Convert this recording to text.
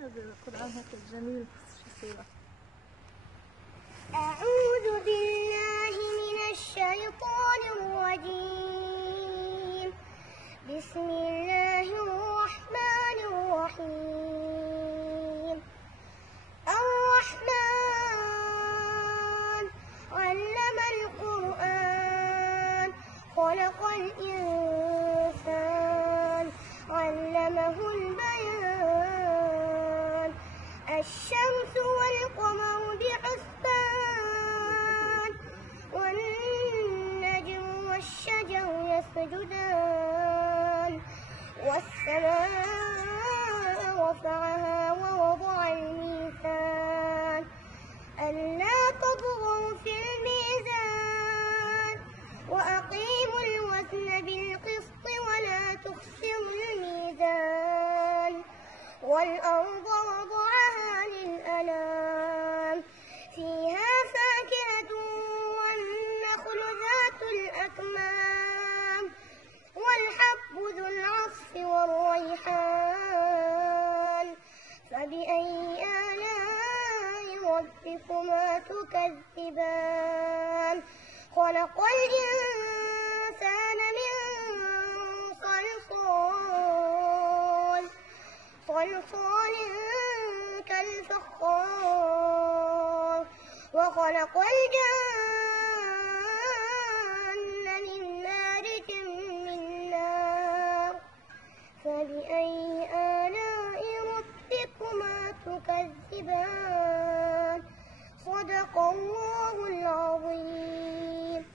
هذا القرآن هكا جميل في الصورة. أعوذ بالله من الشيطان الرجيم. بسم الله الرحمن الرحيم. الرحمن علم القرآن خلق الإنسان علمه البيان. الشمس والقمر بحسبان والنجم والشجر يسجدان. والسماء رفعها ووضع الميزان ألا تطغوا في الميزان وأقيموا الوزن بالقسط ولا تخسروا الميزان. والأرض وضعها للأنام فيها فاكهة والنخل ذات الأكمام والحب ذو العصف والريحان. فبأي آلاء ربكما تكذبان؟ خلق الإنسان من صلصال كالفخار وخلق الجان